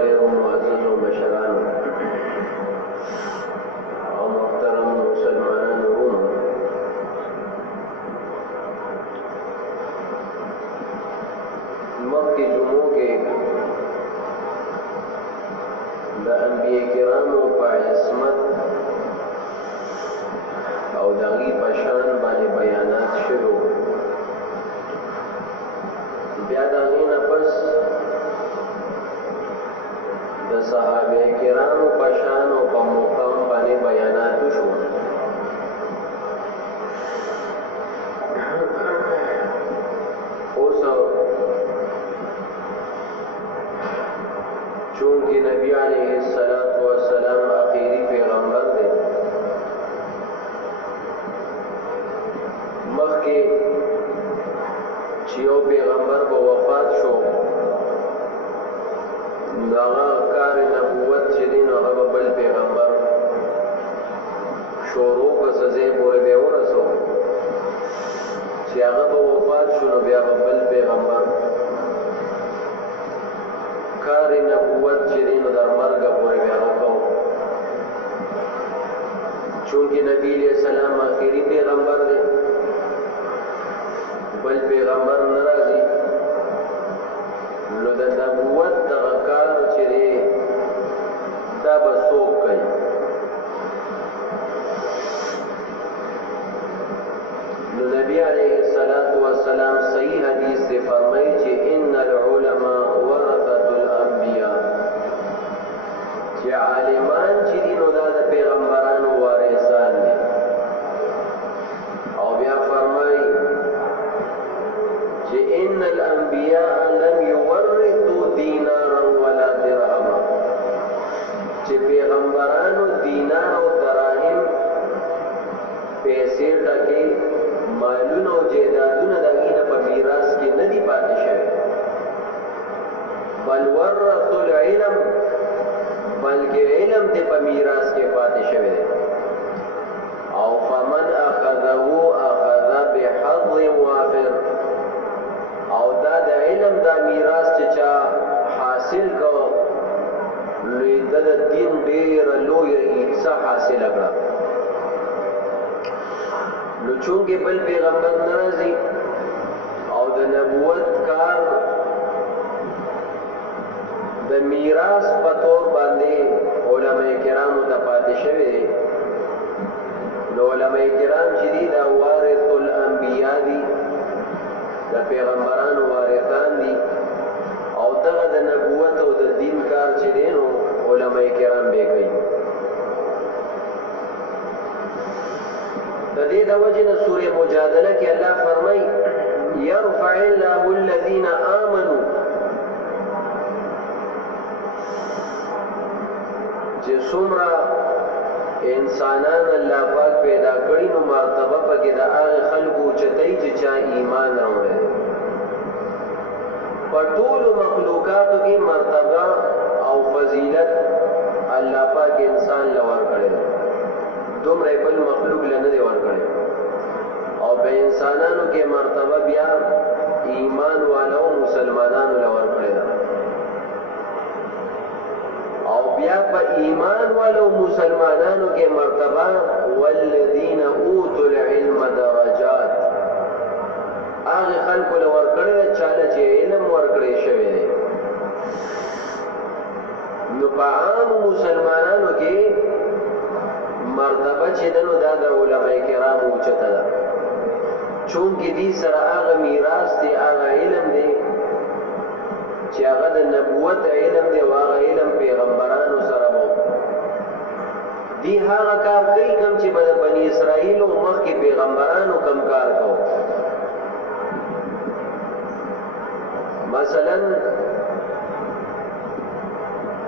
ډېرو معززو مشرانو او محترم مسلمانانو وروڼو، مخکې جمعو کې د انبیاء کرامو په عصمت او د هغوی په شان باندې بیانات شوي وو. بیا د هغې نه پس د صحابه کرامو په شان او په مقام باندې بیانات وشو. اوس چونکه نبی علیه السلام آخری پیغمبر دی، مخکې چې یو پیغمبر به وفات شو نو هغه کار نبوت چې دی نو هغه به بل پیغمبر شروع که څه ځای پورې به یې ورسو چې هغه به وفات شو نو بیا به بل پیغمبر کار نبوت چې دی نو در مرګه پورې به هغه کوو. چونکې نبی علیہ السلام آخري پیغمبر دی، بل پیغمبر نه راځي، نو د نبوت دغه کار چې دی دا به څوک کوي؟ نو نبی علیه السلام صحیح حدیث دی فرمایي چې ان العلماء ورثة الانبیاء، چې عالمان چې دي نو دا د پیغمبرانو وارثان دي. او بیا فرمایي چې ان الانبیاء لم یورثوا دینارا ولا درهما، چې پیغمبرانو دینار او دراهم پیسې ټکي مالونه او جیدادونه د هغوی نه په میراث کې نه دي پاتې شوي، بل ورثوا العلم، بلکې علم دې په میراث کې پاتې شوی دی. او فمن اخذه اخذ بحظ وافر، او دا د علم دا میراث چې چا حاصل کو لوی د دین ډېره لویه حصه حاصله کړه. نو چونکې بل پیغمبر نه راځي او د نبوت کار د میراث په طور باندې علماء کرامو ته پاتې شوی دی، نو علماء کرام چې دي دا وارث الانبیاء دي، د پیغمبرانو وارثان دي، او دغه د نبوت او د دین کار چې دی نو علماء کرام به کوي. د دې د وجې نه سورې مجادله کې الله فرمایي یرفع الله الذین آمنوا، چې څومره انسانان الله پاک پیدا کړي نو مرتبه پکې د هغه خلکو چتای چې چا ایمان راوړي. په ټولو مخلوقاتو کې مرتبه او فضیلت الله پاک انسان لور کړي، دومره بل مخلوق لنه دی ورکړي. او په انسانانو کې مرتبه بیا ایمان والو مسلمانانو لور کړي ده، او بیا په ایمان والو مسلمانانو کې مرتبه والذین اوتوا العلم درجات، هغه خلکو له ورکړي ده چاله چې علم ورکړي شوی دی. نو په عام مسلمانانو کې مرتبه چې دنو دا د علماء کرامو اوچته ده، چونکې دې سره هغه میراث دی، هغه علم دی چې هغه د نبوت علم دی، او هغه علم پیغمبرانو سره وو. دی هغه کار کوي کوم چې د بني اسرائیل او مخکې پیغمبرانو کم کار کو. مثلا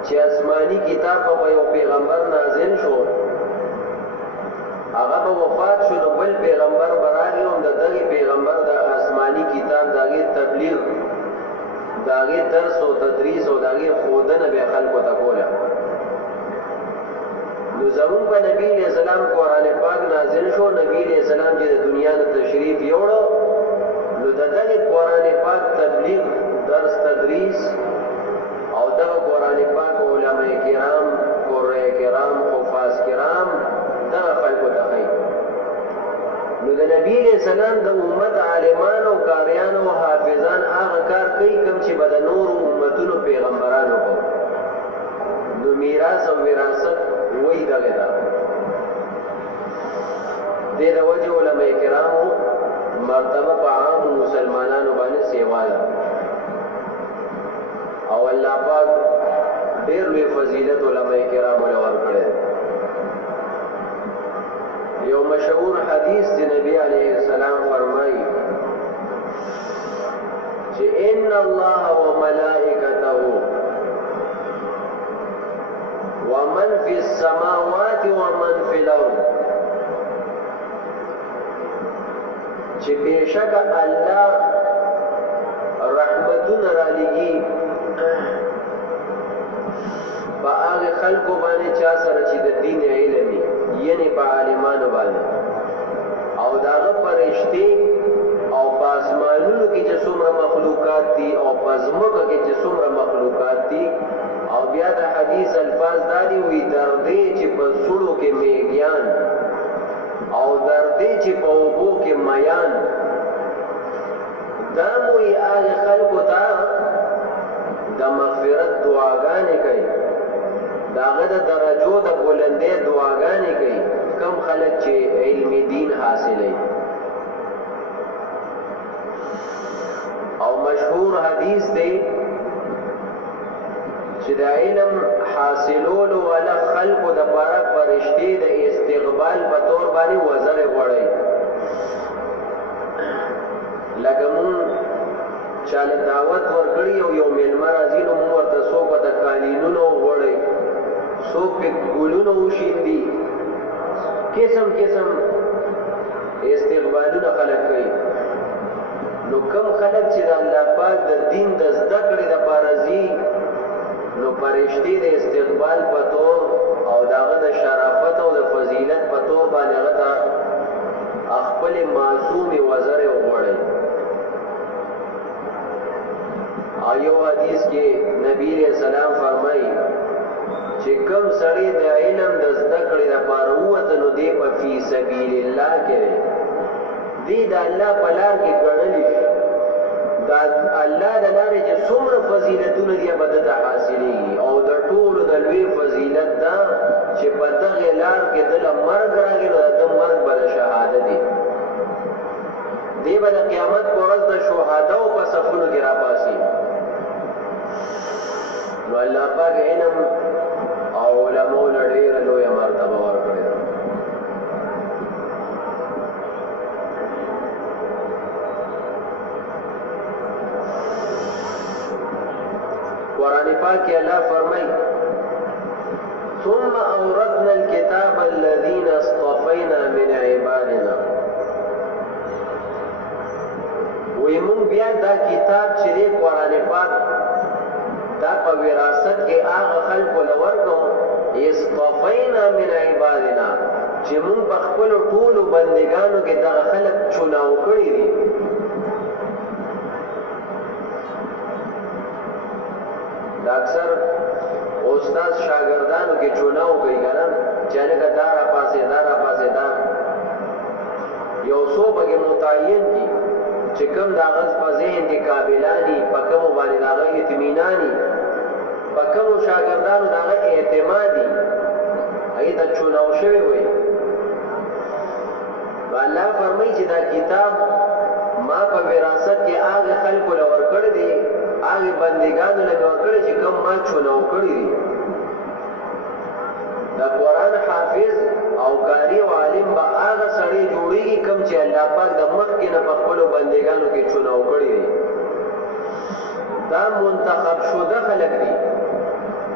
چې آسمانی کتاب په یو پیغمبر نازل شو، هغه به وفات شو، نو بل پیغمبر براغی هم د دغه پیغمبر د آسمانی کتاب دغه تبلیغ، دغه درس او تدریس او دغه خودنه به خلکو ته کوله. نو زمون په نبی علیہ السلام قرآن پاک نازل شو، نبی علیہ السلام چې د دنیا نه تشریف یوړو، نو دغه قرآن پاک تبلیغ، درس، تدریس او دغه قرآن پاک السلام د امت عالمان او قاریان او حافظان هغه کار کوي کوم چې به د نورو امتونو پیغمبرانو کو نو میراث او وراثت وای دغه دا د وجه علماء کرامو مرتبه په عام مسلمانانو باندې سیوا ده او الله پاک ډېر لوی فضیلت علماء کرامو له ورکړي یو مشهور حدیث دی نبی علیہ السلام فرمائی کہ ان اللہ و ملائکته ومن فی السماوات ومن فی الارض کہ بے شک اللہ رحمتون را لگی با آغی خلقو بانے چا سر چی دا دین علمی یعنی په عالمانو باندې او داغه فرشتي او پاسمانونو کې چې څومره مخلوقات دي او پزموکه کې چې څومره مخلوقات دي او بیا د حدیث الفاظ دادي وي دردې چې په سړو کې میګیان او دردې چې په اوبو کې میان دا موي هغه خلکو ته د مغفرت دعاګانې کوي داغه د درجو د بلندې دعاګانې کوي کم خلک چې علم دین حاصلې او مشهور حدیث دی چې د علم حاصلولو ولا خلق د بارک فرشتي د استقبال په تور باندې وزر غړي لکه مون چاله دعوت ورکړی او یو میلمه راځي نو مون ورته څوک د قالینونو غړي څوک په ګلونو وشیندي قسم قسم استقبالونه خلق کوي نو کم خلق چې د الله پاک د دین د زده کړې لپاره ځي نو فرشتي د استقبال په تور او داغه د شرافت او د فضیلت په تور باندې هغه خپل معصوم وزر وغوړي ایو حدیث کې نبی علیہ السلام فرمایي چې کوم سړی د علم د زده کړې لپاره وته نو دی په فی سبیل الله کې دی د الله په لار کې ګڼلی دا الله د لارې چې څومره فضیلتونه دی به د حاصلېږي او د ټولو د لوی فضیلت دا چې په دغه لار کې د مرګ راغی نو د مرګ به د شهادت دی به د قیامت په ورځ د شهداو په صفونو کې راپاسي نو الله پاک علم او علماء ډېر لوی مرتبه ورکړي قرآن پاک کې الله فرمایي ثم اورثنا الكتاب الذين اصطفينا من عبادنا ويمون بیا دا کتاب چې قرآن پاک دا په وراثت کې هغه خلق لورکو اصطفینا من عبادنا چې موږ په خپل ټولو بندگانو کې دا خلق چناو کړی دي دا اکثر استاد شاګردانو کې چناو کوي ګره چې هغه دارا پاسه دا یو څو بګه متعین دي چې کوم دا غز په ذهن کې قابلانی په کوم باندې دا اطمینانی په کوم شاګردانو دا اعتمادي ایته چوناو شوی وي الله فرمایي چې دا کتاب ما په وراثت کې هغه خلکو لور کړی دي هغه بندګانو لور کړی چې کوم ما چوناو کړی دي دا قرآن حافظ او قاری او عالم با هغه سړی جوړیږي کوم چې الله پاک د مخ کې نه په خپل بندګانو کې چوناو کړی دي دا منتخب شوه خلک دي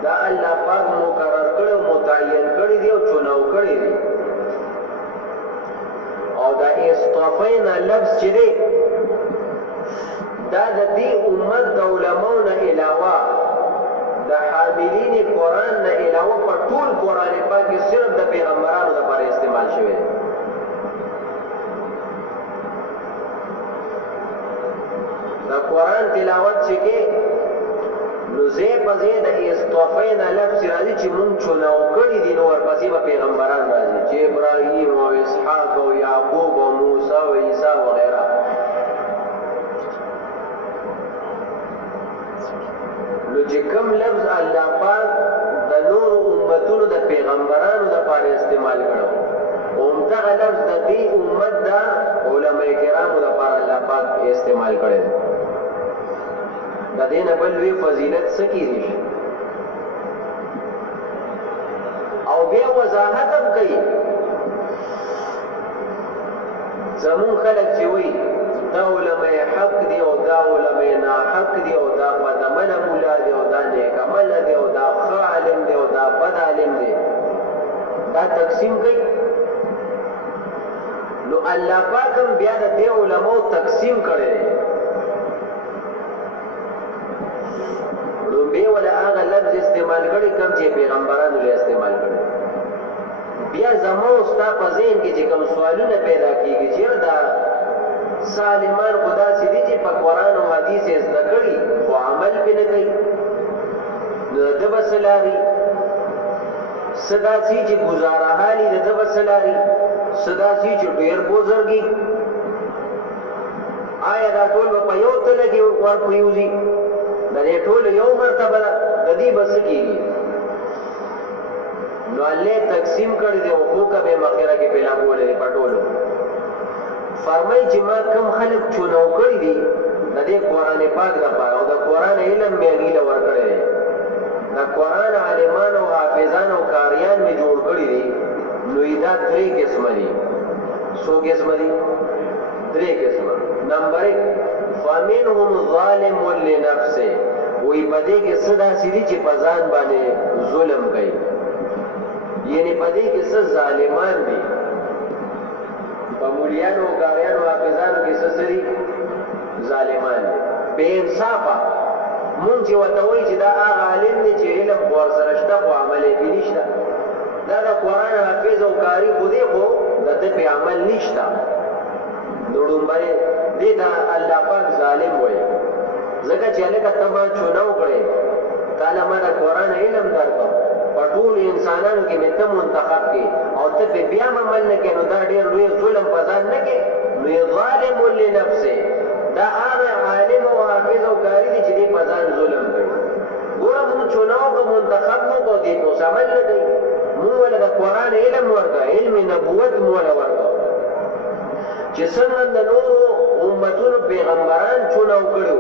دا الله پاک مقرر کړو متعین کړی دی او چوناو کړی دی او دا اصطفینا لفظ چې دی دا د دې امت د علماو نه علاوه د حاملین قرآن نه علاوه په ټول قرآن پاک کې صرف د پیغمبرانو لپاره استعمال شوی دی دا قرآن تلاوت چې کې نو زی په زی د استوفینا لفظ راځي چې مونږ چوناو کړي دي، نو ورپسې به پیغمبران راځي چې ابراهیم او اسحاق او یعقوب او موسی او عیسی وغیرہ. نو چې کوم لفظ الله پاک د نور امتونو د پیغمبرانو لپاره استعمال کړو، همدغه لفظ د دې امت د علماء کرامو لپاره الله پاک استعمال کړی. د دې نه بل لوی فضیلت څه کیږي؟ او بیا وضاحت هم کوي. زمون خلک چې وایي دا علماء حق دی او دا علماء ناحق دی او دا بدعمل مولا دی او دا نیک عمل دی او دا ښه عالم دی او دا بد عالم دی، دا تقسیم کوي. نو الله پاک هم بیا د دې علماء تقسیم کړي. لومبه ولا هغه لفظ استعمال کړي کوم چې پیغمبرانو له استعمال کړي. بیا زمو ستا په ذهن کې چې کوم سوالونه پیدا کیږي چې دا سالمان خدا سي دي چې په قرآن او حديث زده کړي خو عمل پې نه کوي، نو د بسلاري صدا سي چې گزاره حالي د بسلاري صدا سي چې ډېر بوزرګي. آیا دا ټول په یو تله کې ور پریوزي؟ د دې ټول یو مرتبه ده، د دې بس کېږي. نو الله تقسیم کړی دی او حکم به مخیره کې پیلا کولې پټولو. فرمای چې ما کم خلق چونو کړی دي د دې قرآن پاک لپاره او د قرآن علم مې غیله ورکړی دی. د قرآن عالمان او حافظان او قاریان مې جوړ کړی دي. نو دا درې قسمه دي. څو قسمه دي؟ درې قسمه. نمبر 1 فمنهم ظالم لنفسه، وی پدې کې صدا سړي چې په ځان باندې ظلم کوي، یعنی پدې کې څه ظالمان دي. په مولیانو قاریانو حافظانو کې څه سړي ظالمان دي، بے انصافه. مونږ چې ورته وایي چې دا هغه عالم دی چې علم ورسره شته خو عمل یې پې نشته، دا د قرآن حافظ او قاري خو دی خو د ده پې عمل نشته. نو ړومبی دې ته الله پاک ظالم وایي، ځکه چې هلکه ته ما چونه وکړې، تاله ما د قرآن علم درکړ، په ټولو انسانانو کې مې ته منتخب کړې او ته پې بیا هم عمل نه کوې، نو دا ډېر لوی ظلم په ځان نه کوې. نو ظالم لنفسه، دا هغه عالم او حافظ او قاري دی چې دې په ځان ظلم کوي. ګوره مونږ چونه وکړو، منتخب مو کړو، دې ته اوس عمل نه کوي. مونږ له د قرآن علم ورکړه، علم نبوت مو له ورکړه چې څنګه د نورو امتونو پیغمبران چونه وکړو،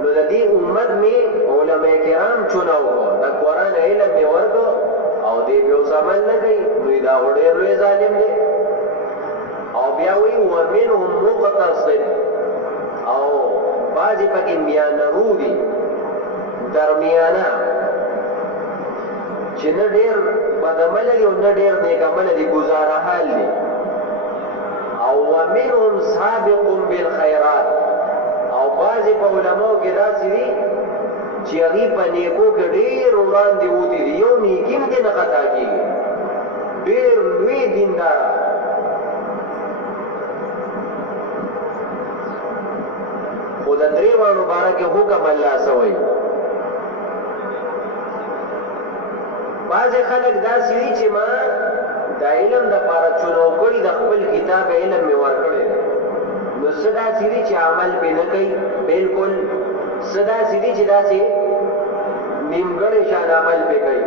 نو د دې امت مې علماء کرام چونه وکړو، د قرآن علم مې ورکړو او دې بیا اوس عمل نه کوي. نو دا ډېر لوی ظالم دی. او بیا وایي ومنهم مقتصد، او بعضې پکې میانه‌رو دي، درمیانه، چې نه ډېر بدعمله دي او نه ډېر نیکعمله دي، ګزاره حال دي. او ومنهم سابق بالخیرات، او بعضې په علماو کې داسې دي چې هغې په نیکو کې ډېر وړاندې وتي دي، یو نیکي هم دې نه خطا کېږي، ډېر لوی دیندار. خو د درې واړو باره کې حکم الله څه وایي. بعضې خلک داسې دي چې ما د علم دپاره چونو کړي، د خپل کتاب علم مې ورکړی دی، نو څه داسې دي چې عمل پې نه کوي بلکل، څه داسې دي چې داسې نیمګړی شان عمل پې کوي،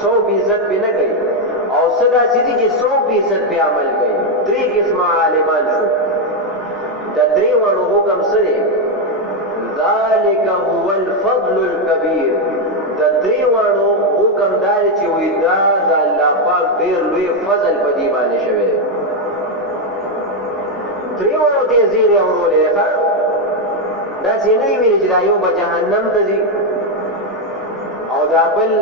100% پې نه کوي، او څه داسې دي چې 100% پې عمل کوي. درې قسمه عالمان شو. د درې واړو حکم څه دی؟ ذلک هو الفضل الکبیر. د درې واړو حکم دا دی چې وایي دا د الله پاک ډېر لوی فضل په دې باندې شوی دی. درې واړو ته یې زیری اورولې دی. داسې نه وي ویلي چې دا یو به جهنم ته ځي او دا بل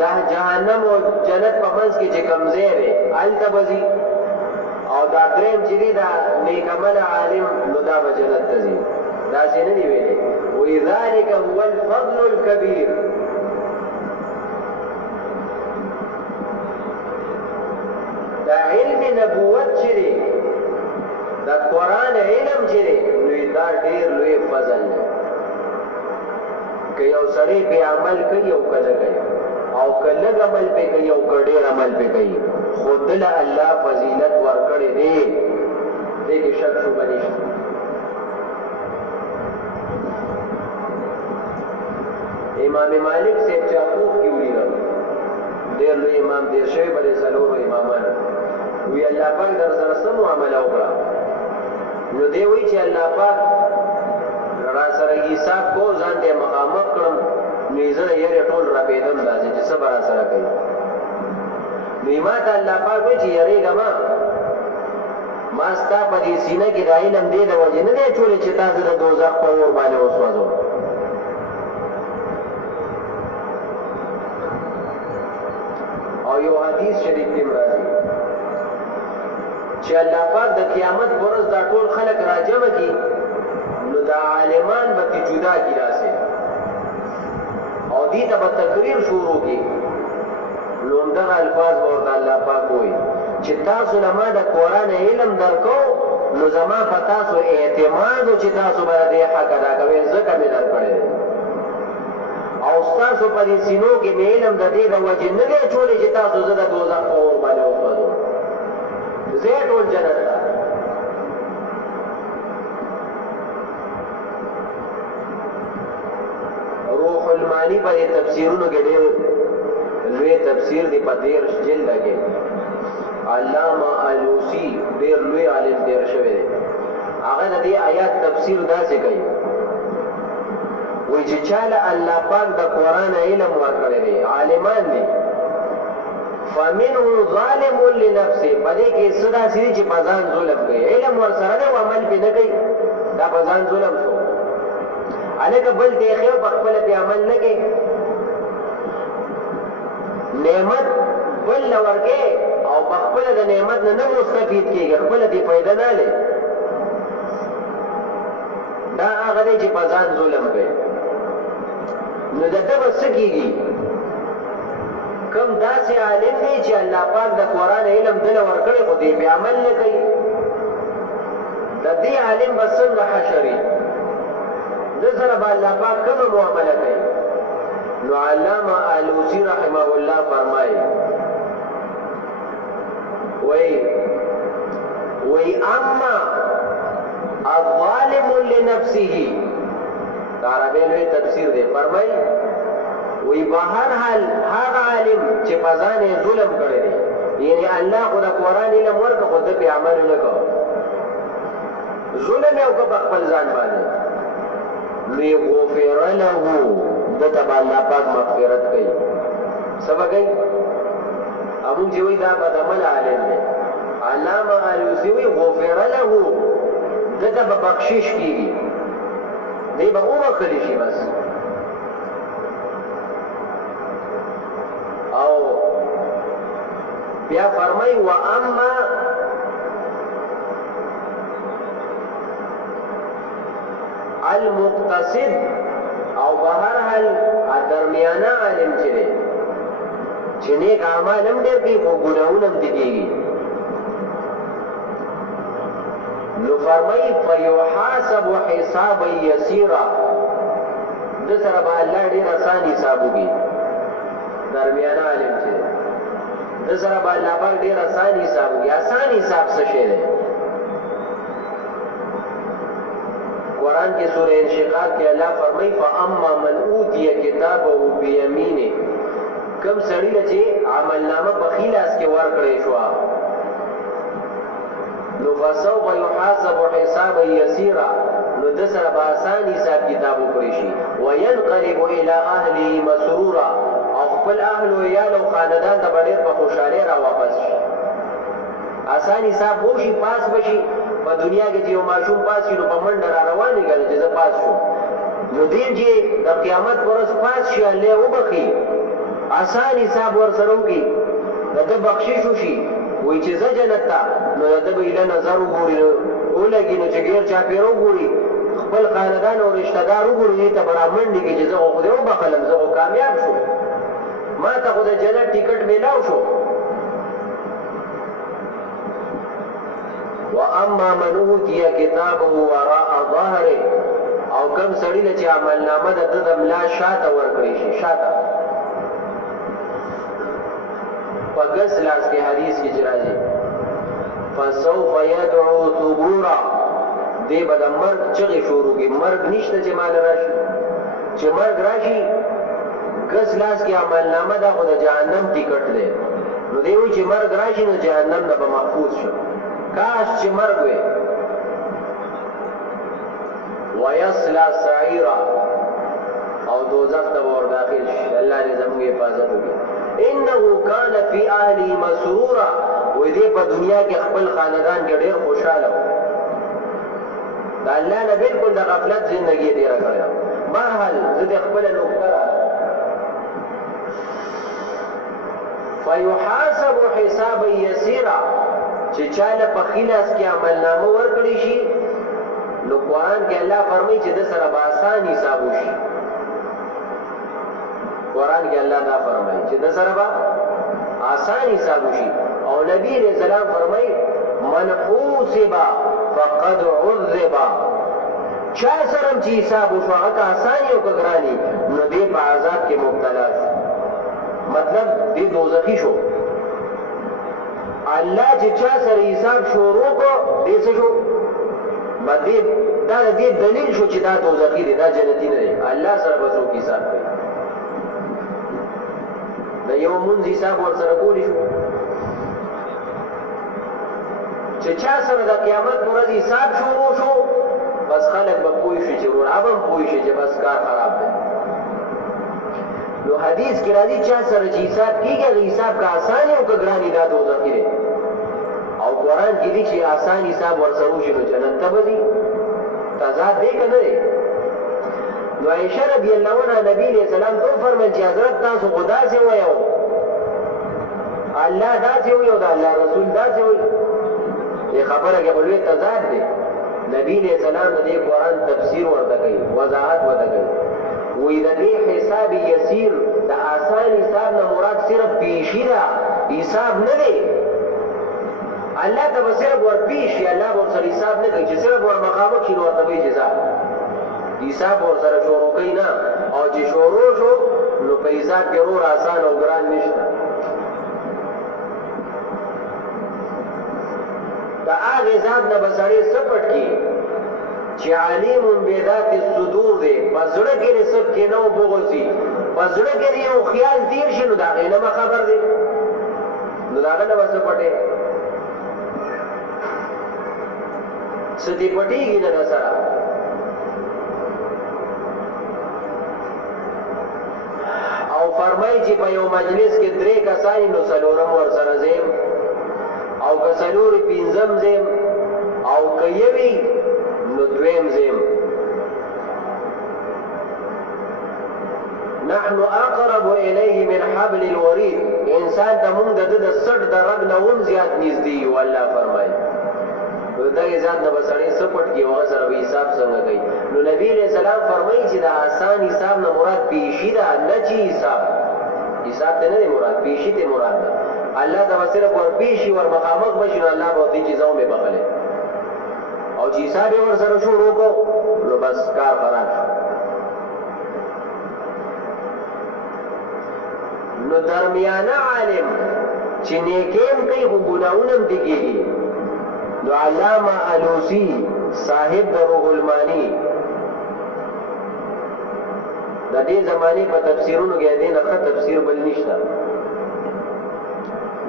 دا جهنم او جنت په منځ کې چې کوم ځای دی هلته به ځي، او دا درېیم چې دی دا نیکعمله عالم نو دا به جنت ته ځي. داسې نه دي ویلي. وایي ذلک هو الفضل الکبیر. دا علم نبوت چې دی، دا قرآن علم چې دی، نو دا ډېر لوی فضل دی. که یو سړی په عمل کوي او کله کوي او کله عمل په کوي او ډېر عمل په کوي خود له الله فضیلت ورکړي دی دې کې شک شوبه نشته امام مالک سے چاپوخ کی ویل ډېر لوی امام دیر شوی بلې څلورو امامان وی الله پاک در سره سم معامله وکړه نو دی وی چې الله پاک را سره حساب کو ځان ته مخامخ کړم نو زه یې ټول را پیدم داسې چې صبر سره کوي نو ما ته الله پاک وی چې یریګه ما ستا په دې سینه کې د علم دې د وجې نه دی چولې چې تاسو د دوزخ په اور باندې وسوځو او یو حدیث شریف کې راځي چې الله پاک د قیامت پر ورځ دا ټول خلق راجمع کی نو دا عالمان به جدا کی راسي او دې ته به تقریر شروع کی نو دا الفاظ ورته الله پاک وایي چې تاسو نه ما د قرآن علم درکو نو زما په تاسو اعتماد چې تاسو به دې حق ادا کوئ ځکه مې درکړی او تاسو په دې سینو کې مې علم د دې د وجې نه دی چولې چې تاسو زه د دوزخ په اور باندې وسوځم زه ټول جنت ته روح المانی په تفسیرونو کې ډېر لوی تفسیر دی په 13 جلد کې علامہ علوسی ډېر لوی عالم ډېر شوی دی هغه د دې آیات تفسیر داسې کوي وی چې چاله الله پاک د قرآن علم ورکړی دی عالمان دي فمنه ظالم لنفسه پدې کې صدا سړي چې په ځان ظلم کوي علم ورسره دی او عمل پې نه کوي دا په ځان ظلم شو الکه بل دی خو په خپل په عمل نه کوي نعمت بل ورکه او په خپل د نعمت نه مستفید کیږي خپل دې فائدہ نه لې دا هغه دی چې په ځان ظلم کوي نو دته بس کیږي کم داسې عالم دی چې الله پاک د قرآن علم دل ورکړي خو دې په عمل نه کوي د دې عالم بس څنګه حشري د سره به الله پاک کوم معامله کوي نو علامہ علوسی رحمه الله فرمایي وی اما الظالم لنفسه عربی لوی تفسیر دی فرمای وی بهر حال هغه عالم چې په ځان ظلم کړی دی یعنی الله خو د قرآن علم ورکړ خو د په عمل نه کو ظلم یو په خپل ځان باندې لوی غفر له د تبع الله پاک مغفرت کوي سبا کوي ابو جوی دا بدعمل عالم دی علامہ علوسی وی غفر له دته به بخشش کیږي دی به او بخلی شي بس او بیا فرمای و اما المقتصد او بهر حال درمیانه عالم چې نیک اعمال هم ډېر کوي خو ګناهونه هم کېږي نو فرمای فیحاسب حسابا یسیرا د سره به الله ډېر آسان حساب وکړي درمیانه عالم چې د سره به الله پاک ډېر آسان حساب وکړي آسان حساب څه شی دی قرآن کی سورہ انشقاق کے اللہ فرمائی فاما من اوتی کتابه بیمینه کم سړی چې عمل نامه په خلاص کې ورکړې شو نو فسوف يحاسب حسابا يسيرا نو د سره به آسان حساب کتاب وکړي شي وينقلب الى اهله مسرورا او خپل اهل او عیال او خاندان ته ډېر په خوشاله را واپس شي آسان حساب وشي پاس بشي په دنیا کې چې یو ماشوم پاس شي نو په منډه را روانې کړي چې زه پاس شم نو دین چې د قیامت پر ورځ پاس شي الله وبخي آسان حساب ور سره وکي دغه بخشش وشي وای چې زه جنت ته نو دغه اله نظر وګوري ولګي نو چې ګیر چا پیرو وګوري خپل خاندان او رشتہ دار وګوري ته بڑا منډي کې چې زه خو دې وبخلم زه کامیاب شوم ما ته خو د جنت ټیکټ میلاو شو واما من اوتي كتابه وراء ظهره او او کم سړی له چې عملنامه د ده د ملا شاته ورکړی شي، شاته په ګس لاس کې حدیث کې چې راځي فسوف يدعو ثبورا، دی به د مرګ چغې شروع کړي. مرګ نشته چې مال راشي، چې مرګ راشي ګس لاس کې عملنامه ده خو د جهنم ټیکټ دی، نو دی وایي چې مرګ راشي نو جهنم نه به محفوظ شم. کاش چې مرګ وي. ويصلى سعيرا، او دوزخ ته ور داخل شي. الله دې زموږ حفاظت وکړي. انه كان في اهله مسرورا، و دې په دنیا کې خپل خاندان کې ډېر خوشاله و. دا الله نه بالکل د غفلت ژوندۍ تېره کړې. بهرحال زه د خپل نقطه فيحاسب حسابا يسيرا، چې چاله په خلاص کې عملنامه ورکړي شي نو قرآن کې الله فرمایي چې د سره به آسان حساب وشي. قرآن کې الله دا فرمایي چې د سره به آسان حساب وشي. او نبی علیہ السلام فرمایي من حوسب فقد عذب، چا سره چې حساب وشو هغه آسان یو که ګراني نو دې په عذاب کې مبتلا شو، مطلب دې دوزخي شو. الله چې چا سره حساب شروع کو دې څه شو باندې دا دې دلیل شو چې دا دوزخي دی، دا جنتی نه دی. الله سره به څوک حساب کوي؟ د یو مونږ حساب ورسره کولی شو چې چا سره د قیامت پر ورځ حساب شروع شو بس خلک به پوه شي چې ورور هم پوه شي چې بس کار خراب دی. نو حدیث کې راځي چا سره چې حساب کیږي هغه حساب که آسان او که ګراني دا دوزخي دی. او قرآن کې دي چې آسان حساب ورسره وشي نو جنت ته به ځي. تضاد دی که نه دی؟ نو عائشہ رضی اللہ عنہ نبی علیہ السلام تو فرمایل چې حضرت تاسو خو داسې وایو، الله داسې وایي او د الله رسول داسې وایي. دې خبره کې لوی تضاد دی. نبی علیہ السلام د دې قرآن تفسیر ورته کوي، وضاحت ورته کوي. وایي د دې حساب یسیر د آسان حساب نه مراد صرف پیشي ده، حساب نه دی. الله ته به صرف ورپېښ شي، الله به ورسره حساب نه کوي چې صرف ور مخامخ شي نو ورته وایي جزا حساب ورسره شروع کوي نه. او چې شروع شو نو په حساب کې رور آسان او ګران نشته. د هغې ذات نه به سړی څه پټ کړي چې علیم بذات الصدور دی. په زړه کې دې څه کینه او بغض وي، په زړه کې دې یو خیال تېر شي نو د هغې نه به خبر دی، نو د هغه نه به څه پټې څه دې پټېږي نه در سره. او فرمایي چې په یو مجلس کې 3 کسانی نو څلورم ورسره ځم، او که څلورې پنځم ځم، او که یوي نو دویم ځم. نحن اقرب الیه من حبل الورید، انسان ته مونږ د ده د سټ د رګ نه هم زیات نږدې یو. الله فرمایي نو دغې ذات نه به سړی څه پټ کړي او هغه سره به حساب څنګه کوي. نو نبي علیہ السلام فرمایي چې د آسان حساب نه مراد پیشي ده، نه چې حساب ته نه دی مراد، پیشي ته مراد ده. الله ته به صرف ورپېښي ور مخامخ به شي نو الله به ورته چې ځه ومې بخلې، او چې حساب یې ورسره شروع کړو نو بس کار خراب شو. نو درمیانه عالم چې نیکۍ هم کوي خو ګناهونه هم دې کېږي. نو علامه الوسی صاحب د روح المانی د دې زمانې په تفسیرونو کې دې نه ښه تفسیر بل نشته.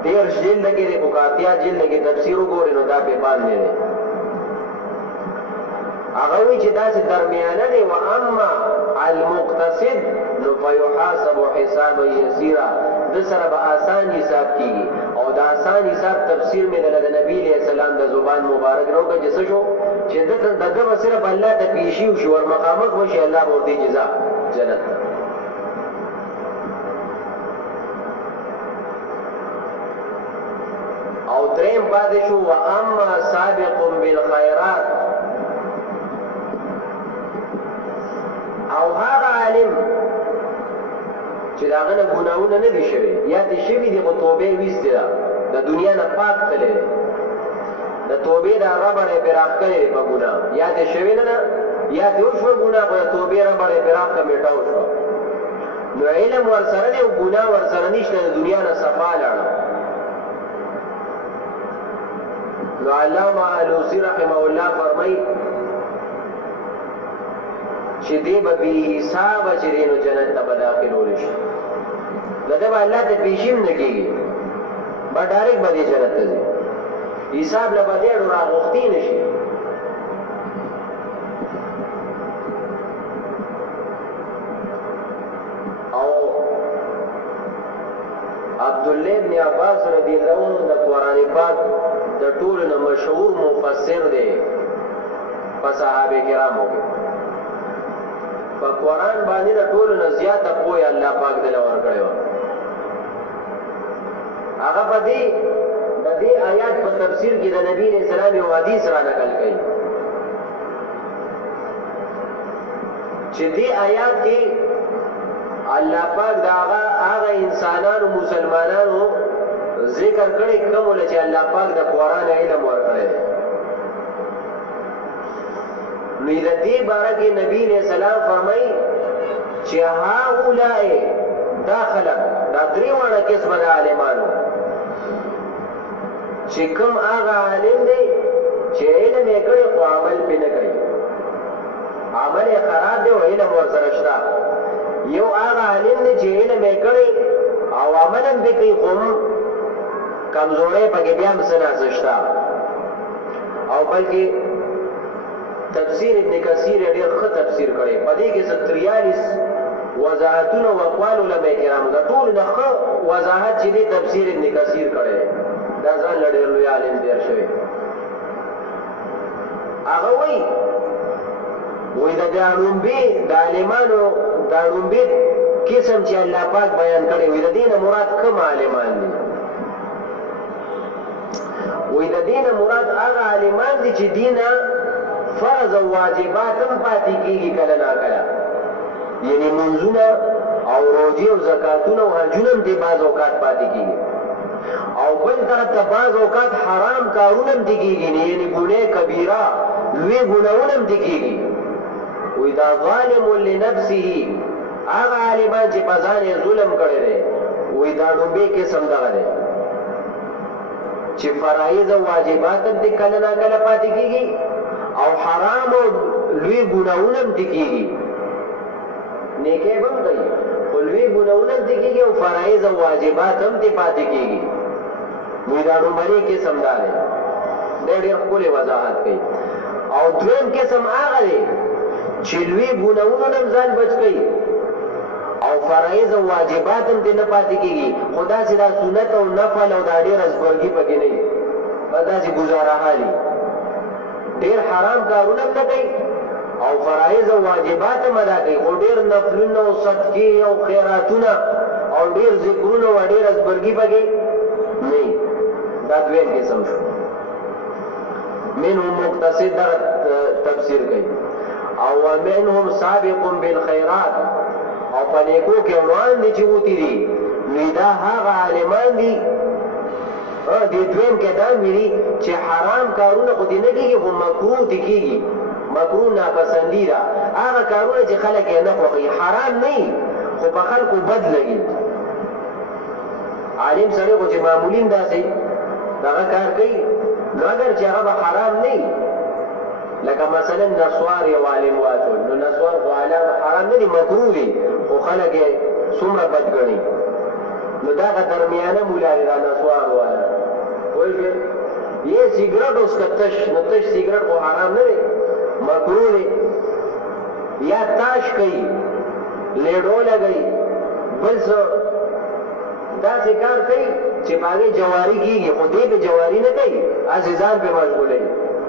13 جلد کې د بکاتیا جلد کې تفسیر وګورئ نو دا په باندې دی. هغه وایي چې داسې درمیانه دی. و اما المقتصد نو فیحاسب حسابا یسیرا، د سره به آسان حساب کیږي. او د آسان حساب تفسیر مې د نبی علیہ السلام د زبان مبارک نه وکړه چې څه شو چې دغه به صرف الله ته پیشي وشي، ور مخامخ وشي، الله به ورته جزا جنت. او دریم پاتې شو و اما سابق بالخيرات، او هغه عالم چې داغه نه ګناهونه نه دي شوي یا دي شوي دي خو توبې ویستې ده، د دنیا نه پاک تللی دی، د توبې دا ربړ یې پرې راښکلی دی په ګناه، یا دې شوي نه ده یا دیو شو ګناه په توبې را باندې فراق کمیټاو شو نو علم ورسره دی او ګناه ورسره نشته د دنیا نه صفا لاړه نو علامه علوسی رحمه الله فرمایي چې دې به بې حسابه چې دی نو جنت ته به داخلولی شي دته به الله ته پیشیم نه کېږي به ډایرکټ به دې جنت ته ځي حساب له به دې اړو راغوښتي نه شي او عبدالله ابن عباس رضی الله عنه د قرآن پاک د ټولو نه مشهور مفسر دی په صحابه کرامو کې په قرآن باندې د ټولو نه زیاته پوهه الله پاک دله ورکړې وه هغه په دې آیات په تفسیر کې د نبی علیہ السلام یو حدیث را نقل کړي چې دې آیات کې الله پاک دا هغه انسانانو مسلمانانو ذکر کړي کوم چې الله پاک د قرآن علم ورکړي نو د دې باره کې نبی علیہ السلام فرمایي چې هؤلاء دا خلق دا درې واړه قسمه د عالمانو چې کوم هغه عالم دی چې علم یې کړی خو عمل پې نه کوي عمل یې خراب دی او علم ورسره شته یو هغه عالم دی چې علم یې کړی او عمل هم پې کوي خو کمزوری پکې بیا هم څه ناڅه شته او بلکې تفسیر ابن کثیر ډېر ښه تفسیر کړی په دې کې 43 وضاحتونه او اقوال علماء کرامو د ټولو نه ښه وضاحت چې دی تفسیر ابن کثیر کړی دا ځان له ډېر لوی عالم تېر شوی هغه وایي د دې د عالمانو دا ړومبي قسم چې الله پاک بیان کړی وي د دې نه مراد کوم عالمان دي وایي د دې نه مراد هغه عالمان دي چې دینه فرض او واجبات هم پاتې کېږي کله ناکله یعنی منځونه او روزې او زکاتونه او حجونه هم دې بعض اوقات پاتې کېږي او بل طرف ته بعض اوقات حرام کارونه هم دې کېږي یعنی ګناه کبیره لوی ګناهونه هم دې کېږي وایي دا ظالم لنفسه هغه عالمان چې په ځان یې ظلم کړی دی وایي دا ډومبی قسم دغه دی چې فرایض او واجبات هم دې کله ناکله پاتې کېږي او حرام او لوی ګناهونه هم دې کېږي نیکه به هم کوي خو لوی ګناهونه هم دې کېږي او فرایض او واجبات هم دې پاتې کېږي نو دا ډومبی قسم دا دی دا ډېر ښکلی وضاحت کوي او دویم قسم هغه دی چې لوی ګناهونه هم ځان بچ کوي او فرایض او واجبات هم دې نه پاتې کېږي خو داسې دا سنت او نفل او دا ډېر ازبرګي پکې نه وي په داسې ګزاره حالي ډېر حرام کارونه هم نه کوي او فرایض او واجبات هم ادا کوي خو ډېر نفلونه او صدقې او خیراتونه او ډېر ذکرونه او ډېر ازبرګي پکې نه وي دا دویم قسم شو منهم مقتصد دغه تفسیر کوي او ومنهم سابق بالخيرات او په نیکو کې روان دي چې وتی دي نو دا هغه عالمان دي دې دویم کې دا ویلي چې حرام کارونه خو دې نه کېږي خو مکروه دي کېږي مکروه ناپسندیده هغه کارونه چې خلک یې نه خوښوي حرام نه خو په خلکو بد لګي عالم سړی خو چې معمولي داسې دغه کار کوي نو اگر چې هغه به حرام نه لکه مثلا نسوار یو عالم واچول نو نسوار خو حرام نه دي مکروه دي خو خلک یې څومره بد ګڼي نو دغه درمیانه مولا دی دا نسوار والا پوهېږې یې سګرټ اوس که تش نو تش سګرټ خو حرام نه دی مکروه دی یا تاش کوي لیډو لګوي بل څه داسې کار کوي چې په هغې جواري کېږي خو دې پې جواري نه کوي هسې ځان پې مشغولوي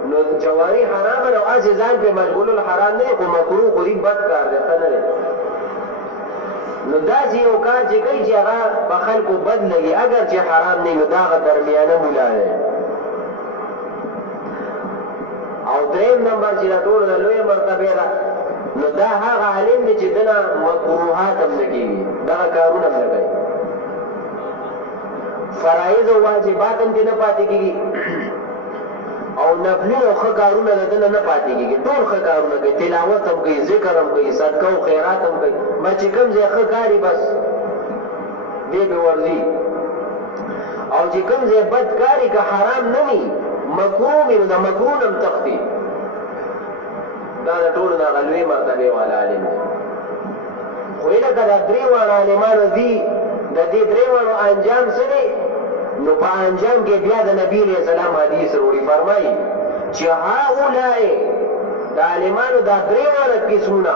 نو جواری حرام نه او از ځان په مشغول حرام نه کو مکروه خو دې بد کار دی نه دی نو دا چې یو کار چې کوي چې هغه په خلکو بد لګي اگر چې حرام نه نو دا درمیانه مولا دی او دریم نمبر چې دا ټول د لوی مرتبه ده نو دا هغه عالم دی چې دنه مکروهات هم نه کېږي دغه کارونه هم نه کوي فرایض او واجبات هم دې نه پاتې کېږي او او نفلونه او ښه کارونه د ده نه پاتې کېږي، ټول ښه کارونه کوي، تلاوت هم کوي، ذکر هم کوي، صدقه او خیرات هم کوي، ما چې کوم ځای ښه کاري بس دی پې ورځي، او چې کوم ځای بد کاري که حرام نه وي مکروه وي نو د مکروه نه هم تښتي. دا د ټولو نه هغه لوی مرتبې والا عالم دی. خو لکه دا درې واړه عالمانو دي، د دې درې واړو انجام څه دی؟ نو په انجام کې بیا د نبي علیه السلام حدیث وروړي، فرمایي چې هؤلاء د عالمانو دا درې واړه قسمونه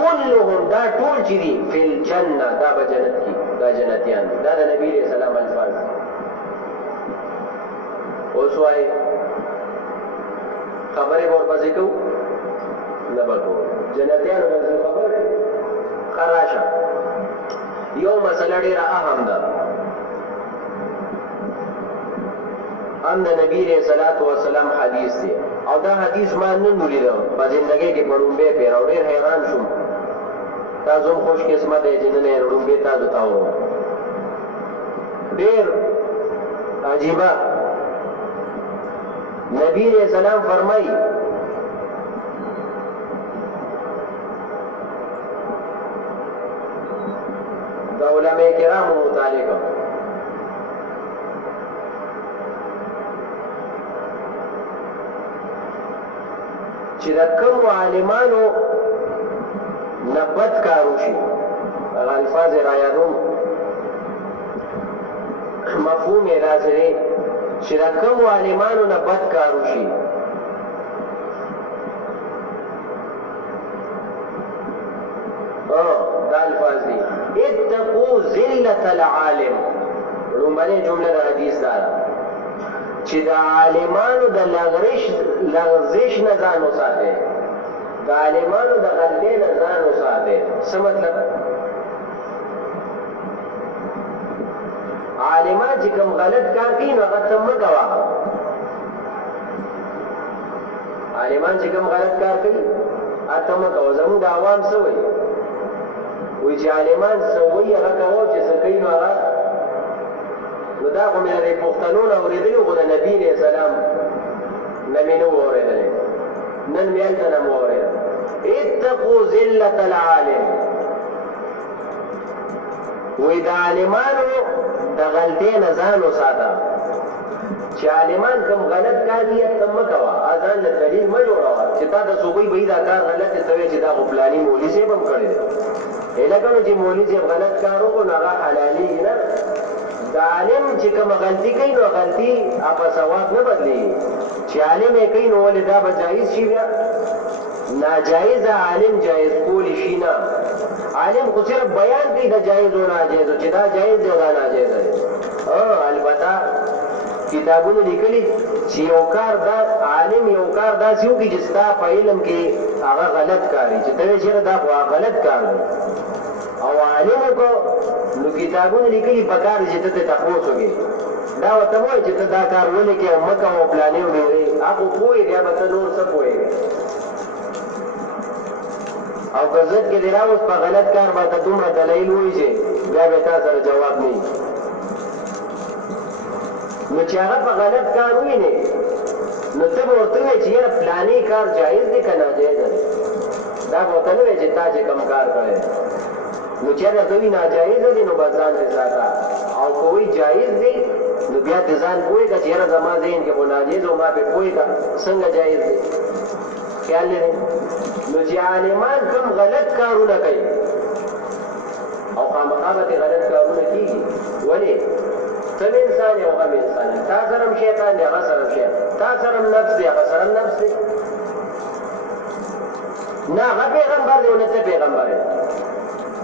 کلهم دا ټول چې دي فی الجنه، دا به جنت کې، دا جنتیان دي. دا د نبي علیه السلام الفاظ. اوس وایي خبرې به ورپسې کوو نه به کوو، جنتیانو باندې خبرې خراشه. یو مسله ډېره اهم ده، هم د نبی علیہ الصلوۃ والسلام حدیث دی، او دا حدیث ما نن ولیدو په زندګۍ کې، په ړومبۍ پیر او ډېر حیران شوم. تاسو هم خوش قسمت یې چې نن یې ړومبۍ تاسو ته واورم. ډېر عجیبه نبی علیہ السلام فرمایي د علماء کرامو متعلق چې د کومو عالمانو نه بد کار وشي، هغه الفاظ یې رایادوم، مفهوم یې داسې دی چې د کومو عالمانو نه بد کار وشي دا الفاظ دي، اتقوا ذلة العالم. لومبنۍ جمله د حدیث دا ده چې د عالمانو د لغزش نه ځان وساتئ، د عالمانو د غلطۍ نه ځان وساتئ. څه مطلب؟ عالمان چې کوم غلط کار کوي نو هغه ته مه کوه. عالمان چې کوم غلط کار کوي هغه ته مه کوه. زموږ د عوام څه وایي؟ وایي چې عالمان څه وایي هغه کوه، چې څه کوي نو هغه. نو دا خو مې د پښتنو نه اورېدلي، خو د نبي علیه السلام نه مې نه و اورېدلی، نن مې هلته نه مو اورېده. اتقوا ذلة العالم. وایي د عالمانو د غلطۍ نه ځان وساته، چې عالمان کوم غلط کار کوي ته مه کوه، ځان له دلیل مه جوړوه چې تا د څوکۍ به دا کار غلط دی، ته وایې چې دا خو فلاني مولي صاحب هم کړی دی. لکه نو چې مولي صاحب غلط کار وکړو نو هغه حلالېږي نه. د عالم چې کومه غلطي کوي نو غلطي په ثواب نه بدلېږي. چې عالم یې کوي نو ولې دا به جایز شي؟ بیا ناجایزه عالم جایز کولی شي نه. عالم خو صرف بیان کوي د جایز او ناجایزو، چې دا جایز دی او دا ناجایز دی. البته کتابونه لیکلي چې یو کار دا عالم یو کار داسې وکړي چې ستا په علم کې هغه غلط کاري، چې ته وایې چېرې دا خو غلط کار دی، او عالم وکړو نو کتابونه لیکلي پکار دي چې ته ترې تپوس وکړې. دا ورته مه وایې چې ته دا کار ولې کوې او مه کوه او پلانې وډېرې، هغه خو پوهېږې، بیا به ته نور څه پوهېږې. او که ضد کې دې راوست په غلط کار به ته دومره دلایل وایي چې بیا به تا سره جواب نه وي. نو چې هغه په غلط کار ووینې نو ته به ورته وایې چې یاره پلانې کار جایز دی که ناجایزه دی. دا به ورته نه وایې چې تا چې کوم کار کړی نو چې درته وي ناجایزه دی نو بس ځان ترې ساته، او که وایي جایز دی نو بیا ترې ځان پوهې کړه چې یاره زما ذهن کې خو ناجایز او ما پرې پوهې کړه څنګه جایز دی. خیال لرئ؟ نو چې عالمان کوم غلط کارونه کوي او خامخا به غلط کارونه کېږي، ولې؟ ته انسان یې او هغه انسان دی، تا سره هم شیطان دی هغه سره هم شیطان، تا سره هم نفس دی هغه سره هم نفس دی. نه هغه پیغمبر دی او نه ته پیغمبر یې.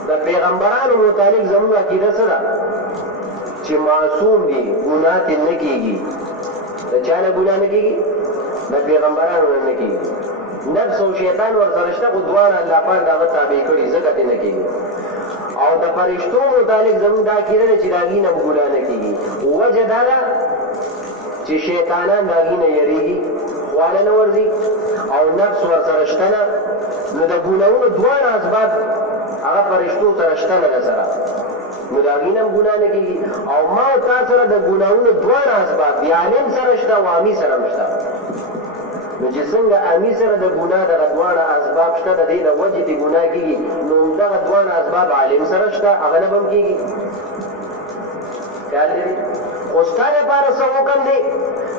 د پیغمبرانو متعلق زموږ عقیده څه ده؟ چې معصوم دي، ګناه ترې نه کېږي. د چا نه ګناه نه کېږي؟ د پیغمبرانو نه کېږي. نفس او شیطان ورسره شته، خو دواړه الله پاک د هغه تابع کړي، ځکه ترې نه کېږي. او د فرشتو متعلق زموږ دا عقیده ده چې د هغې نه هم ګناه نه کېږي. وجه دا ده چې شیطانان د هغې نه یېرېږي، خواله نه ورځي، او نفس ورسره شته نه، نو د ګناهونو دواړه اسباب هغه فرشتو سره شته نه سره، نو د هغې نه هم ګناه نه کېږي. او ما او تا سره د ګناهونو دواړه اسباب دي، عالم سره شته او عامي سره هم شته. نو چې څنګه امي سره د ګناه دغه دواړه اسباب شته د دې د وجې د ګناه کېږي نو همدغه دواړه اسباب عالم سره شته هغه نه به هم کېږي خیال لري خو ستا دپاره څه حکم دی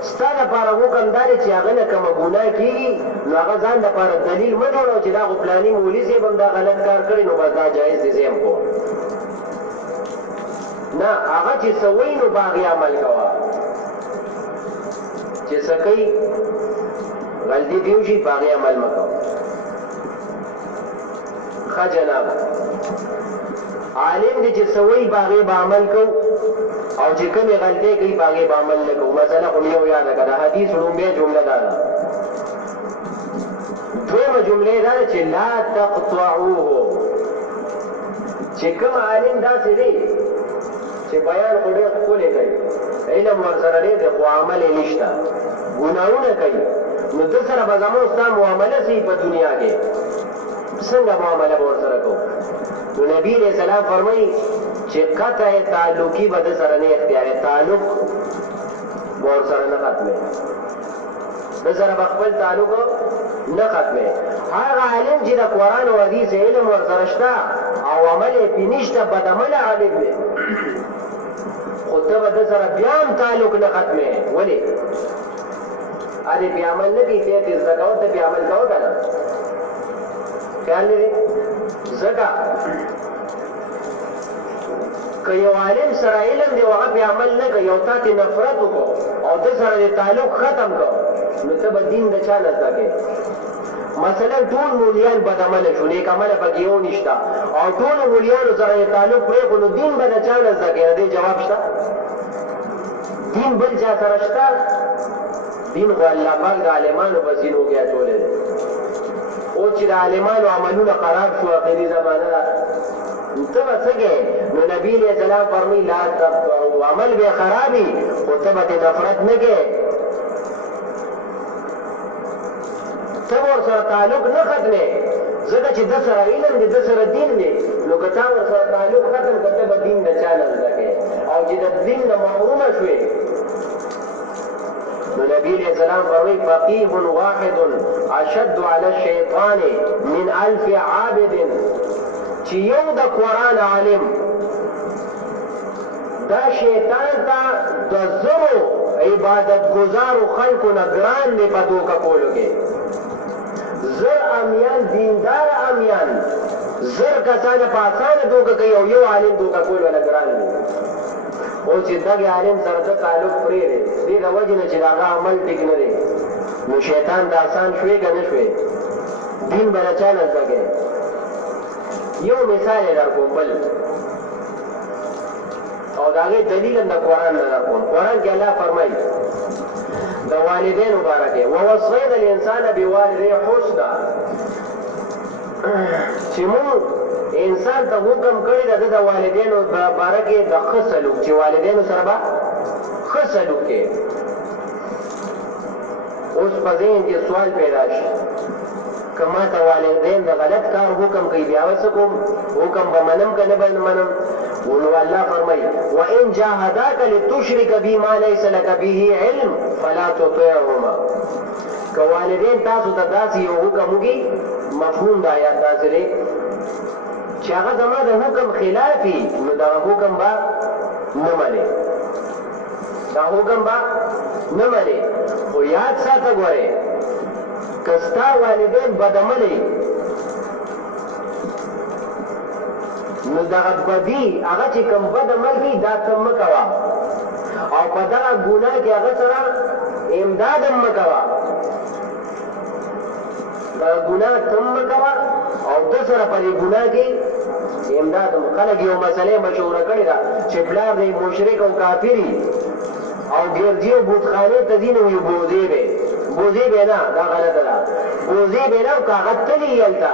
ستا دپاره حکم دا دی چې هغه نه کومه ګناه کېږي نو هغه ځان دپاره دلیل مه جوړوه چې دا خو فلاني مولي صاحب هم دا غلط کار کړی نو بس دا جایز دی زه هم کوم نه هغه چې څه وایي نو په هغې عمل کوه چې څه کوي غلطي دې وشي په هغې عمل مه کوه ښه جناب عالم دی چې څه وایي په هغې به عمل کوو او چې کومې غلطۍ کوي په هغې به عمل نه کوو مسله خو مې یو یاده کړه د حدیث لومبۍ جمله دا ده دویمه جمله یې دا ده چې لا تقطعوه چې کوم عالم داسې دی چې بیان خو ډېر ښکلی کوي علم ورسره ډېر دی خو عمل یې نشته ګناهونه کوي نو ده سره به زموږ ستا معامله صحیح په دنیا کې څنګه معامله به ورسره کوو نو نبي علیه السلام فرمایي چې قطع تعلقي به ده سره نه اختیاري تعلق به ورسره نه ختموي ده سره به خپل تعلق نه ختموي هغه عالم چې د قرآن او حدیث علم ورسره شته او عمل یې پې نشته بدعمله عالم دی خو ته به ده سره بیا هم تعلق نه ختموي ولې ادې پې عمل نه کوي ته یې زده کوه ته پې عمل کوه که نه خیال لري ځکه که یو عالم سره علم دی او هغه پې عمل نه کوي او تا تې نفرت وکړو او ده سره دې تعلق ختم کړو نو ته به دین د چا نه زده کوې مثلا ټول مولیان بدعمله شو نیک عمله پکې یو نشته او ټولو مولیانو سره یې تعلق پرېښو نو دین به د چا نه زده کوې د دې جواب شته دین بل چا سره شته دین خو الله پاک د عالمانو په سینو کې اچولی دی اوس چې د عالمانو عملونه خراب شو اخري زمانه ده ته به څه کوې نو نبي علیه السلام فرمایي لا تقطعوا عمل به خرابي خو ته به ترې نفرت نه کوې ته به ورسره تعلق نه ختمې ځکه چې ده سره علم دی ده سره دین دی نو که تا ورسره تعلق ختم کړه ته به دین د چا نه زده کوې او چې د دین نه محرومه شوې نو نبی علیہ السلام فرمایي فقیه واحد اشد علی الشیطان من 1000 عابد چې یو د قرآن عالم دا شیطان ته د زرو عبادت گزارو خلکو نه ګران دی په دوکه کولو کې زر امیان دیندار امیان زر کسانه په اسانه دوکه کوي او یو عالم دوکه کول ولا ګران دی او چې دغه عالم سره د تعلق پرې دی دې د وجې نه چې د هغه عمل ټیک نه دی نو شیطان د آسان شوې که نه شوې دین به د چا نه زده کوې یو مثال یې در کوم بل او د هغې دلیل هم د قرآن نه در کوم قرآن کې الله فرمایي د والدینو باره کې ووصینا الانسان بوالدیه حسنا چې مونږ انسان ته حکم کړی ده د والدینو باره کې د ښه سلوک چې والدینو سره به ښه سلوک کې اوس په ذهن کې سوال پیدا شي که ما ته والدین د غلط کار حکم کوي بیا به څه کوم حکم به منم که نه به منم نو الله فرمایي وان جاهداک لتشرک بی ما لیس لک به علم فلا تطیعهما که والدین تاسو ته داسې یو حکم وکړي مفهوم د آیات داسې دی چې هغه زما د حکم خلاف وي نو دغه حکم به نه منې دا حکم به نه منې خو یاد ساته ګورې که ستا والدین بدعمله نو دغه بدي هغه چې کوم بد عمل کوي دا ته مه کوه او په دغه ګناه کې هغه سره امداد هم مه کوه دغه ګناه ته هم مه کوه او ده سره په دې ګناه کې امداد هم خلک یو مسئلې مشهوره کړې ده چې پلار دی مشرک او کافري او ګرځي او بتخانې ته ځي نو وي بوزې به بوزې به نه دا غلطه ده بوزې به نه او کاغذ تلي هلته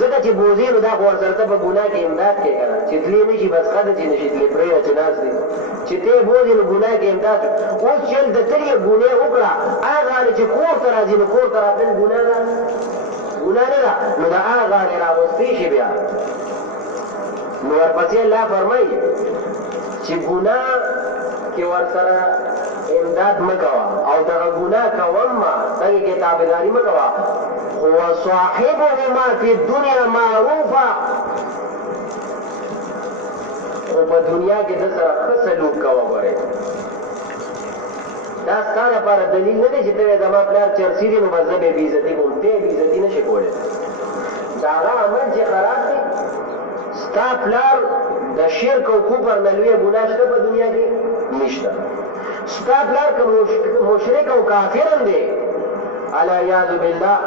ځکه چې بوزې نو دا خو ورسره ته په ګناه کې امداد کوې که نه چې تلې نه شي بس ښه ده چې نه شي تلې پرېږده چې ناست دی چې ته یې بوزې نو ګناه کې امداد اوس چې هلته تلې ګناه وکړه هغه غاړې چې کور ته را ځي نو کور ته راتلل ګناه ده ګناه نه ده نو د هغه غاړې راوستی شي بیا نو ورپسې الله فرمایي چې ګناه کې ورسره امداد مکوا او دغه ګناه کوم ما دغه کې تابعداري مکوا هو صاحبهما فی الدنيا معروفا او په دنیا کې د سره ښه سلوک کوه غواړي دا ستاسو لپاره دلیل نه دی چې ته زما پلار چرسي دي نو بس زه به بې عزتي کوم ته بې عزتي نشي کولی دا هغه عمل چې خراب دی ستا پلار د شرک او کفر نه لویه ګناه شته په دنیا کې نشته ستا پلار که مشرک او کافر هم دی علیاذ بالله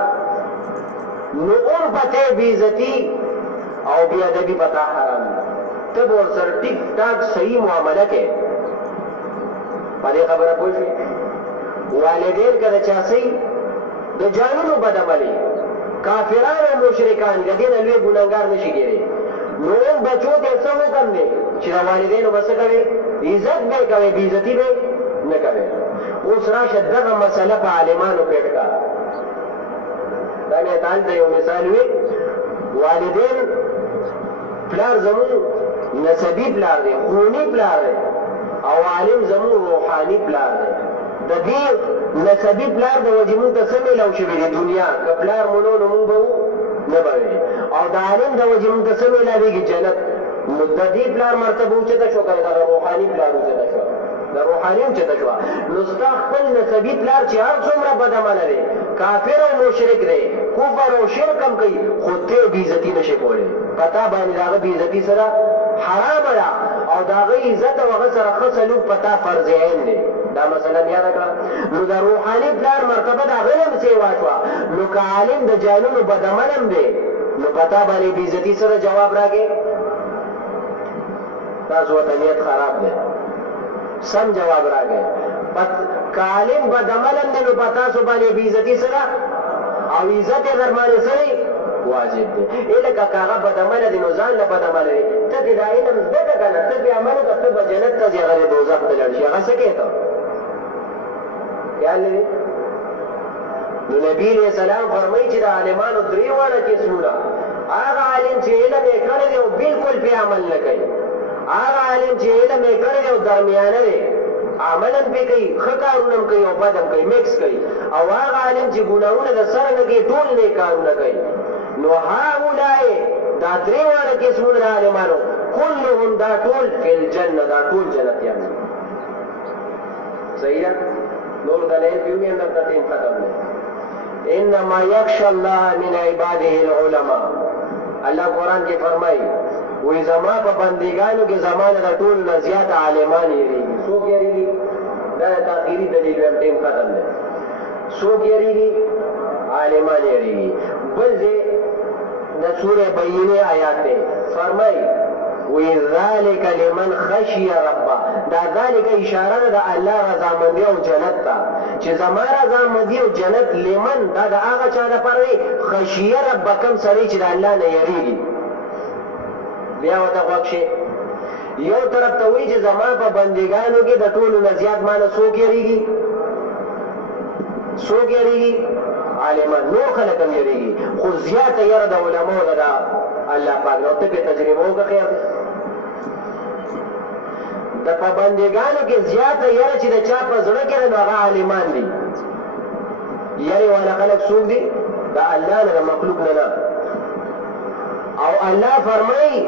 نو اون پته بې عزتي او بې ادبي پتا حرام ده ته به ورسره ټیک ټاک صحیح معامله کوې په دې خبره پوه شوې والدین که د چا صحیح د جانونو بدعملي کافران او مشرکان د دې نه لوی ګناهګار نشي کېدی نو اون بچو ته څه حکم دی چې د والدینو به څه کوې عزت به یې کوې بې عزتي به نه کوې اوس راشه دغه مسله په عالمانو پېټ کا دا مې تعال ته یو مثال وي والدین پلار زمون نسبی پلار دی خونی پلار دی او عالم زمون روحانی پلار دی د دې نسبی پلار د وجې مونږ ته څه میلاو شوي دی دنیا که پلار مونو نو مونږ به نه به او د عالم د وجې مونږ ته څه میلاوېږي جنت نو د دې پلار مرتبه اوچته شو که دغه روحاني پلار اوچته شوه د روحاني اوچته شوه نو ستا خپل نسبي پلار چې هر څومره بدعمله دی کافر او مشرک دی کفر او شرک هم کوي خو ته بې عزتي نشي کولی په تا باندې د هغه بې عزتي سره حرامه ده او د هغه عزت او هغه سره ښه سلوک په تا فرض عین دی دا مسله مې یاده کړه نو د روحاني پلار مرتبه د هغه هم سیوا شوه نو که عالم د جانونو بدعمل هم دی نو په تا باندې بې عزتي سره جواب راکړې تاسو ورته نیت خراب دی سم جواب راکړې که عالم بدعمل هم دی نو په تاسو باندې بې عزتي سره او عزت یې در باندې څه واجب دی لکه که هغه بدعمله دی نو ځان له بدعمله دی ته دې دا علم زده که که نه ته پرې عمل وکړه ته به جنت ته ځې هغه دې دوزخ ته لاړ شي هغه څه کوې ته خیال لري نو نبي علیه السلام فرمایي چې د عالمانو درې واړه قسمونه هغه عالم چې علم یې کړی دی او بلکل پرې عمل نه کوي هغه عالم چې علم یې کړی دی او درمیانه دی عمل هم پې کوي ښه کارونه هم کوي او بد هم کوي مکس کوي او هغه عالم چې ګناهونه د سره نه کوي ټول نیک کارونه کوي نو هؤلاء دا درې واړه قسمونه د عالمانو كلهم دا ټول فی الجنه دا ټول جنتیان دي صحیح ده نور دلایل پیو مې اندر تقیم ختم دی انما یخشى الله من عباده العلماء الله قرآن کې فرمایي وی زما په بندګانو کې زمانه د ټول نه زیات عالمان یریږي څوک یریږي دا تاخیری دلیل ویم ټیم ختم دی څوک یریږي عالمان یریږي بل ځای د سوره بینه آیات دی فرمایي وی ذالک لمن خشی ربه دا ذالک اشاره ده د الله رضامندي او جنت ته چې زما رضامندي او جنت لمن دا د هغه چا لپاره دی خشیه ربه کوم سړی چې د الله نه یریږي بیا ورته غوږ شي یو طرف ته وایي چې زما په بندګانو کې د ټولو نه زیات مانه څوک یریږي څوک یریږي عالمان نور خلک هم یریږي خو زیاته یره د علماو ده د الله پاک نو ته پې تجربه وکړه خیر د پابندګانو کې زیاته یره چې د چا په زړه کې ده نو هغه عالمان دي یرې والا خلک څوک دي د الله نه د مخلوق نه نه او الله فرمایي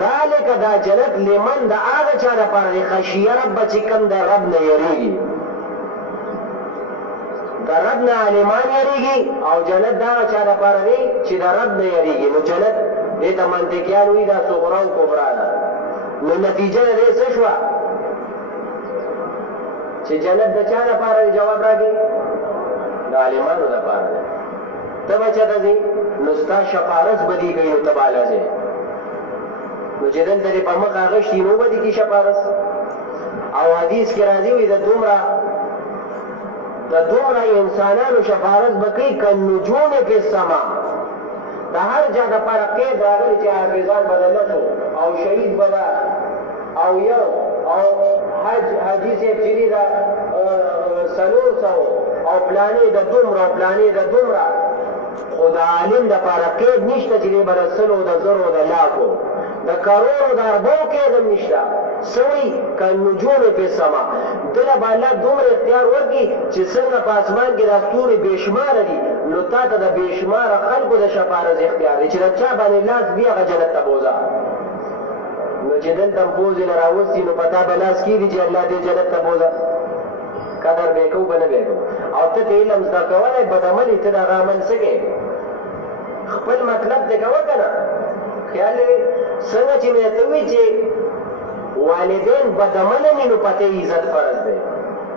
ذالک دا جنت لمن د هغه چا دپاره دی خشیه رب چې کوم د رب نه یریږي د رب نه عالمان یریږي او جنت د هغه چا دپاره دی چې د رب نه یریږي نو جنت دې ته منطقیان وایي دا صغرا او کبرا ده نو نتیجه د دې څه شوه چې جنت د چا دپاره دی جواب راکړي د عالمانو دپاره دی ته به چېرته ځې نو ستا شفارس به دې کوي نو ته به هله ځې نو چې دلته دې په مخ هغه شي نو به دې کي شفارس او حدیث کې راځي وایي د دومره انسانانو شفارس به کوي کالنجوم فی السما د هر چا دپاره قید راغلی چې حافظان به د لسو او شهید به ده او یو او حاجي صاحب چې دي د 400 او پلانې د دومره او پلانې د دومره خو د عالم دپاره قید نشته چې دی به د 100 د 1000 د لاکو د کروڑو د اربو کې د نشته سوی کنجوم په سما دله بالا دومره اختیار ورکي چې څنګه په اسمان کې د ستوري بشمار دي نو تا ته د بشمار خلکو د شفاعت اختیار دي چې د چا باندې لاس بیا جنت ته بوزا نو چې دلته بوز نه راوستي نو پتا بلاس کیږي چې الله دې جنت ته بوزا قدر به کو بنه به او ته علم زده کولای بدعمل ته د عمل سکے خپل مطلب دې کوه کنه خیال څنګه چې مې ته وی چې والدین بدعمل نه نو پته عزت فرض دی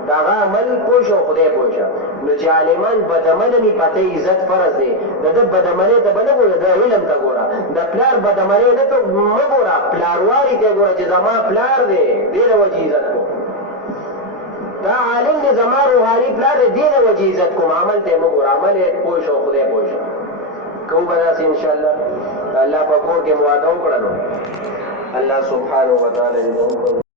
دا عمل پوښو خدای پوښا نو چې عالمان بدعمل نه پته عزت فرض دی د بدعمل ته بل ګوره د علم ته ګوره د پلار بدعمل نه ته مګوره پلارواري ته ګوره چې زما پلار دی ډیر وجه عزت کو دا عالم دې زما روحاني پلار دې ډیر وجه عزت کوم عمل ته مګوره عمل پوښو خدای پوښا کوم بداسي ان شاء الله الله په کور کې مواده وکړو الله سبحانه و تعالی دې